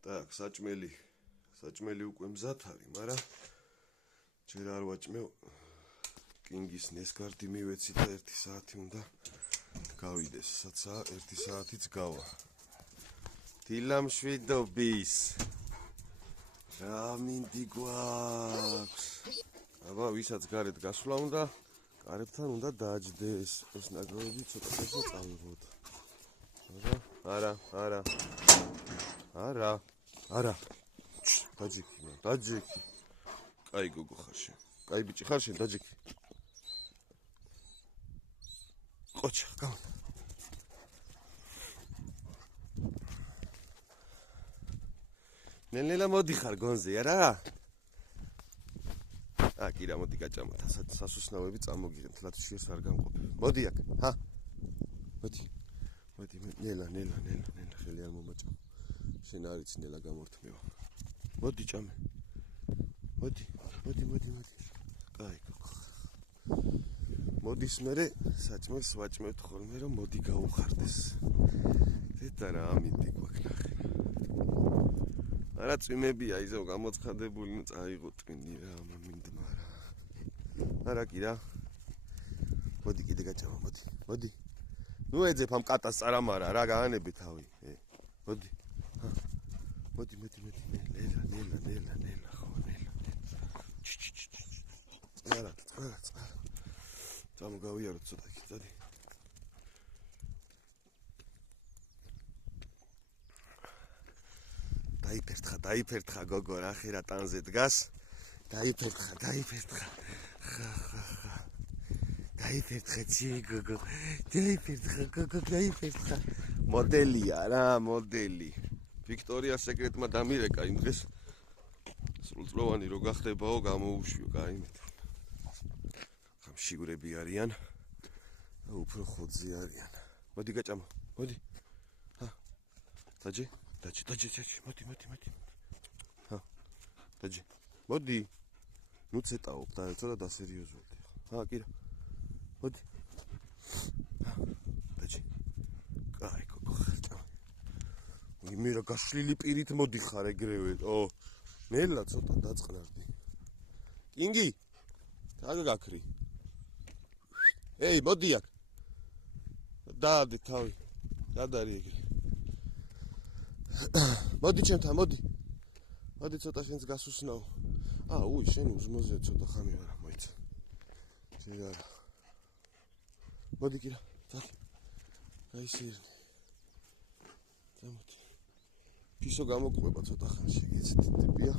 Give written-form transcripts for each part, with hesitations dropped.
Так, საჭმელი უკვე მზად არის, მაგრამ ჯერ არ ვაჭმევ. კინგის ნესკარტი მივეცი და 1 საათი უნდა გავიდეს. საცაა 1 საათიც გავა. დილამშვიდობის. რა მინდი გვაქვს? აბა, ვისაც გარეთ გასვლა უნდა, კარებთან უნდა დააჯდეს. ეს ნაგროვები ცოტა ხანს წავიღოთ. არა. დაჯექი. კაი გოგო ხარ შენ. კაი ბიჭი ხარ შენ, დაჯექი. ყოჩა, გავა. ნელა მოდი ხარ გონზე, არა? კი რა, მოდი გაჭამოთ. სასუსნავები წამოგიღეთ, ლათშიეს არ გამყოფებ. მოდი აქ, ჰა? მოდი, ნელა, ხელი არ მომაჭამ. შენ არ იცი ნელა გამორთმევა. მოდი ჭამე. მოდი. კაი გოგო. მოდის მერე საჭმელს ვაჭმევთ ხოლმე, რომ მოდი გაუხარდეს. დედა რა ამინდი გვაქვს ნახე. არა წვიმებია ისევ გამოცხადებული, ნუ წაიღო ტვინი რა, ამინდმა რა. არა კი რა. მოდი კიდე გაჭამა, მოდი. ნუ ეძებ ამ კატას წარამარა, რა გაანები თავი. მოდი. მოდი. ნელა, ხო, ნელა. არა. წამოგავიაროთ ცოტა იქ, წადი. დაიფერთხა გოგო, რა ხერა ტანზე დგას. დაიფერთხა. ხა. დაიფერთხა გოგო. დაიფერთხა. მოდელია რა, მოდელი. ვიქტორია სეკრეტმა დამირეკა იმ დღეს. სრულწლოვანი რო გახდებაო, გამოუშვიო, გაიმეთ. ხამშიგურები არიან. და უფრო ხოძი არიან. მოდი გაჭამა, მოდი. ჰა. დაჯე. მოდი. ჰა. დაჯე. მოდი. ნუ ცეტაობ და ცოტა დასერიოზულდი. ჰა, კი რა. მოდი. ჰა. დაჯე. კაი გოგო ხარ. მე რა გაშლილი პირით მოდიხარ ეგრევე. ნელა ცოტა დაწყნარდი. კინგი. დაგაგაქრი. მოდი აქ. დაადე თავი. გადარი ეგრე. მოდი ჩემთან, მოდი. მოდი ცოტა შენს გასუსნაო. შენ უზმოზე ცოტა ხანი არა მოიცა. ჯერ არა. მოდი კი რა. წადი. გაისიერნე. წამოდი. ფისო გამოყვება ცოტა ხანში, გიცით ტიპია.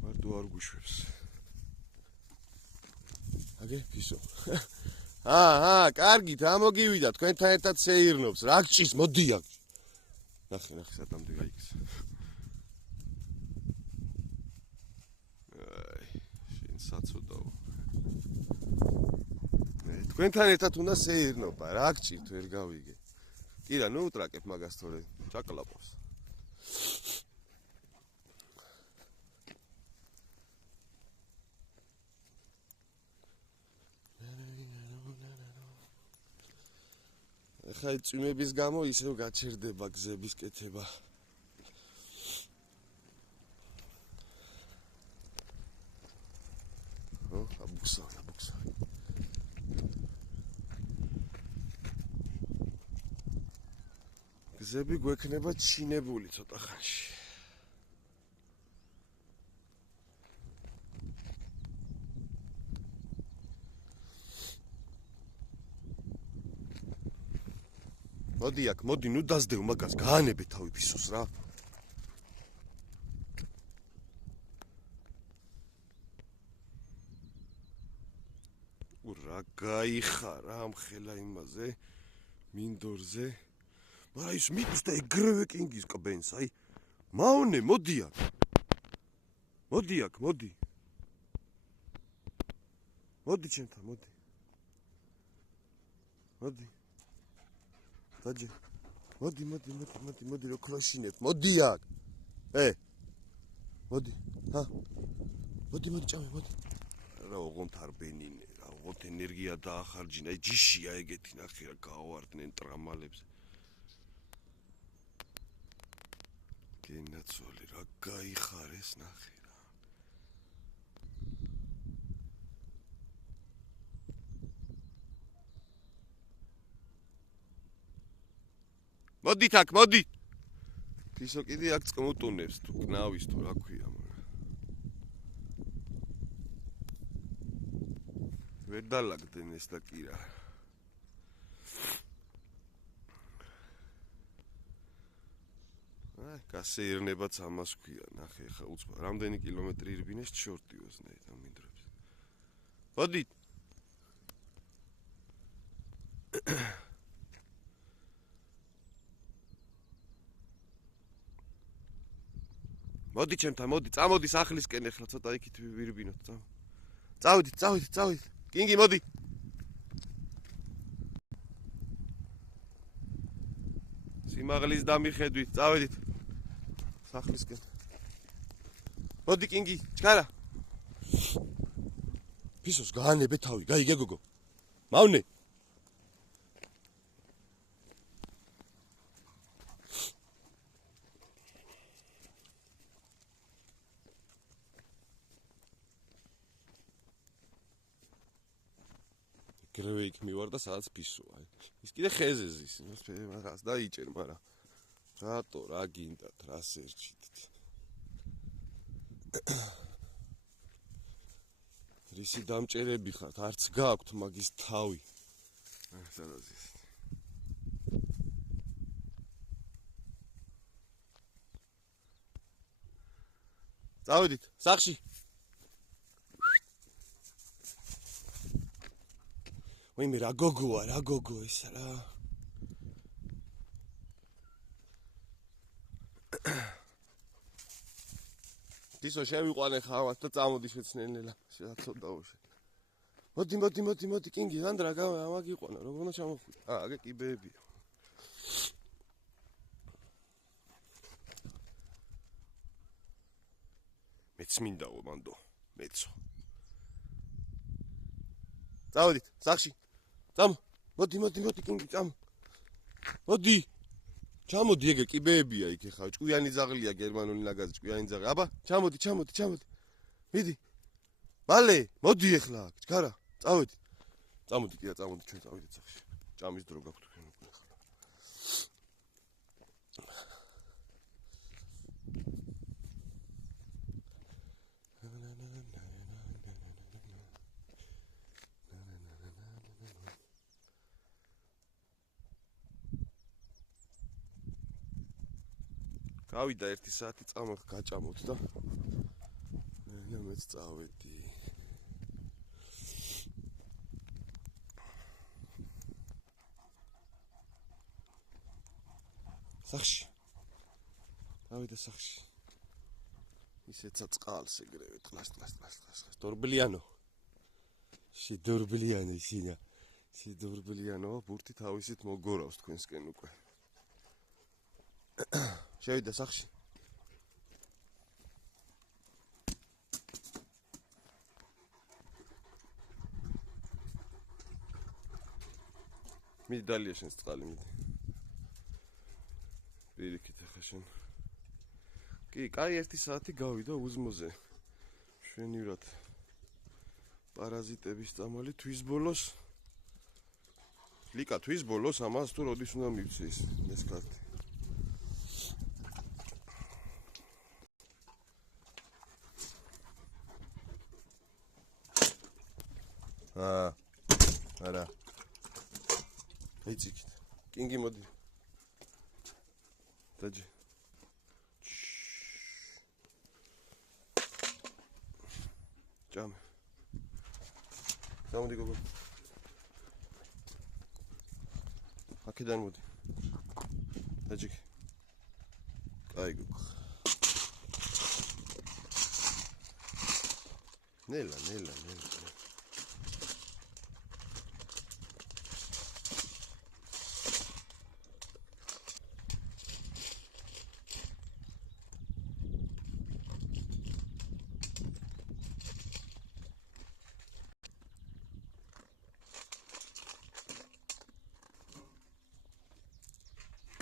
მარტო არ გუშვებს. აგე ფისო. კარგით, ამოგივიდა, თქვენთან ერთად შეირნობს. რა გჭის, მოდი აქ. ნახე, სადამდე გაიქცა. შენ საცოდაო. თქვენთან ერთად უნდა შეირნობა, რა გჭირთ, ვერ გავიგე. კი რა, ნუ უტრაკებ მაგას თორე, ჩაკლაპავს. ხაი წვიმების გამო ისევ გაჩერდება გზების კეთება. აბუქსავი. გზები გვექნება ჩინებული ცოტა ხანში. მოდი აქ, მოდი, ნუ დასდევ მაგას, გაანებე თავი ფისოს რა. რა გაიხარა ამ ხელა იმაზე, მინდორზე. მაგრამ ის მიდის და ეგრევე კინგის კბენს, მავნე, მოდი აქ. მოდი. მოდი ჩემთან, მოდი. დაჯე. მოდი რო ქროშინეთ. მოდი აქ. მოდი. ჰა. მოდი ჭამე, მოდი. რა ოღონდ არ ბენინე, რა ოღონდ ენერგია დაახარჯინა. ჯიშია ეგეთი ნახე რა გავარდნენ ტრამალებს. გენა წინაცვალი რა გაიხარეს ნახე რა. მოდით აქ, მოდით. ისო კიდე აქ წმუტუნებს თუ კნავის თუ რა ქვია, მაგრამ ვერ დალაგდნენ ეს და კი რა. გასეირნებაც ამას ქვია, ნახე ხა უცბა, რამდენი კილომეტრი ირბინეს ჩორტიოს ნაი დამინდრებს. მოდით. მოდი ჩემთან, მოდი, წამოდი სახლისკენ ახლა ცოტა იქით ვირბინოთ, წავიდით. კინგი, მოდი. სიმაღლის დამიხედვით, წავიდით. სახლისკენ. მოდი კინგი, ჩქარა. ფისოს გაანებე თავი, გაიგე გოგო. მავნე. გრევე იქ მივარ და სადაც ფისოა. ის კიდე ხეზე ზის, მაგას დაიჭერ, მაგრამ რატო რა გინდათ, რა სერჩით. რისი დამჭერები ხართ, არც გააქვთ მაგის თავი. სადაც ის. წავიდით, სახში. ვინმე რა გოგოა, რა გოგო ეს რა. ისო შევიყვანე ხავას და წამოდი შეცნენელა, შეაცოდაოშე. მოდი, კინგი, ანდრა გამაგიყვანა, როგორ უნდა ჩამოხვიდე. აგე კიბეებია. მეც მინდაო მანდო, მეცო. წავიდით, სახში. წამო. მოდი, კინგი, წამო. მოდი. ჩამოდი, ეგ კიბეებია იქ ხა, ჭკვიანი ძაღლია გერმანული ნაგაზი, ჭკვიანი ძაღლი. აბა, ჩამოდი. მიდი. მალე, მოდი ახლა, ჩქარა. წავედი. წამოდი, ჩვენ წავიდეთ სახში. ჭამის დრო გაქვთ თქვენ უკვე ახლა. გავიდა 1 საათი წამოხ გაჭამოთ და მეც წავედი. სახში. გავიდა სახში. ისეცა წყალს ეგრევე ტყლას. დორბლიანო. შედორბლიანო ისინა. შედორბლიანო, ბურთი თავისით მოგორავს თქვენსკენ უკვე. შევიდა სახში. მიდი დალია შენს წყალი, მიდი. პირიქით ახლა შენ. კი, კაი 1 საათი გავიდა უზმოზე. შვენივრად. პარაზიტების წამალი თვის ბოლოს. ლიკა თვის ბოლოს ამას თუ როდის უნდა მივცეს ეს კარტი. არა. ეციკით. კინგი მოდი. დაჯი. ჭამე. გამოდი გოგო. აქედან მოდი. დაჯი. კაი გოგო. ნელა.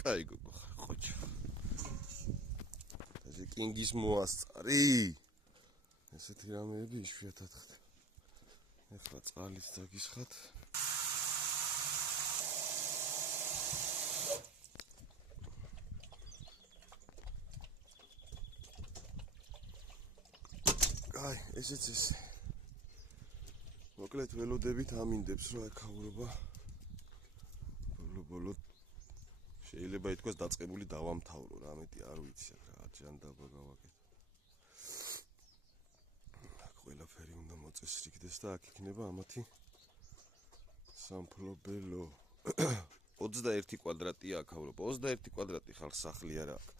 კაი გოგო, ხოჭო. კინგის მოასწარი. ესეთი რამეები იშვიათად ხდება. ეხლა წყალით დაგისხათ. აი, ესეც ეს. მოკლედ ველოდებით ამინდებს რა ეკავრობა. ბოლო შეიძლება ითქვას დაწყებული დავამთავრო, რამეთი არ ვიცი აქ რა ჯანდაბა გავაკეთო. აქ ყველაფერი უნდა მოწესრიგდეს და აქ იქნება ამათი სამფლობელო. 21 კვადრატია აკავრობა. 21 კვადრატი ხალხ სახლი არა აქვს.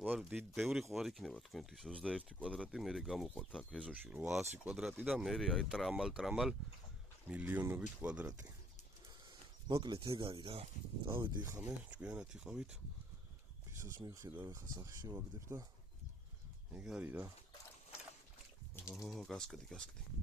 ვარ ბევრი ხო არ იქნება თქვენთვის 21 კვადრატი, მე გამოყვათ აქ ეზოში 800 კვადრატი და მე აი ტრამალ მილიონობით კვადრატი. მოკლედ ეგ არის რა. დავედი ხა მე ჭკვიანად იყავით. ფისოს მივხედავ ხა სახში ვაგდებ და ეგ არის რა. გასკდი.